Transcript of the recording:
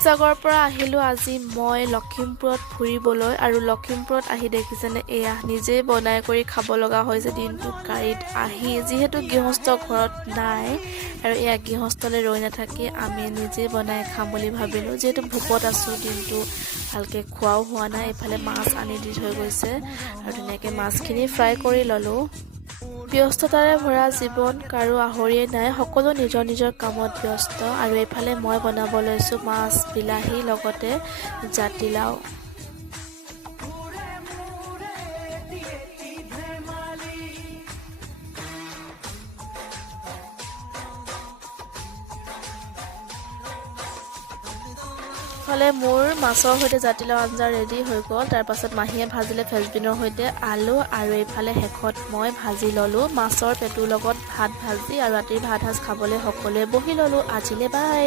শিৱসাগৰৰ পৰা আহিলোঁ আজি মই লখিমপুৰত ফুৰিবলৈ আৰু লখিমপুৰত আহি দেখিছেনে এয়া নিজেই বনাই কৰি খাব লগা হৈছে দিনটো গাড়ীত আহি যিহেতু গৃহস্থ ঘৰত নাই আৰু এয়া গৃহস্থলৈ ৰৈ নাথাকি আমি নিজেই বনাই খাম বুলি ভাবিলোঁ যিহেতু ভোকত আছোঁ দিনটো ভালকৈ খোৱাও হোৱা নাই এইফালে মাছ আনি দি থৈ গৈছে আৰু ধুনীয়াকৈ মাছখিনি ফ্ৰাই কৰি ল'লোঁ ব্যস্ততাৰে ভৰা জীৱন কাৰো আহৰিয়ে নাই সকলো নিজৰ নিজৰ কামত ব্যস্ত আৰু এইফালে মই বনাব লৈছোঁ মাছ বিলাহী লগতে জাতিলাও ফালে মোৰ মাছৰ সৈতে জাতিলাও আঞ্জা ৰেডি হৈ গ'ল তাৰ পাছত মাহীয়ে ভাজিলে ফ্ৰেঞ্চবিনৰ সৈতে আলু আৰু এইফালে শেষত মই ভাজি ল'লোঁ মাছৰ পেটুৰ লগত ভাত ভাজি আৰু ৰাতিৰ ভাত সাজ খাবলৈ সকলোৱে বহি ল'লোঁ আজিলে বাই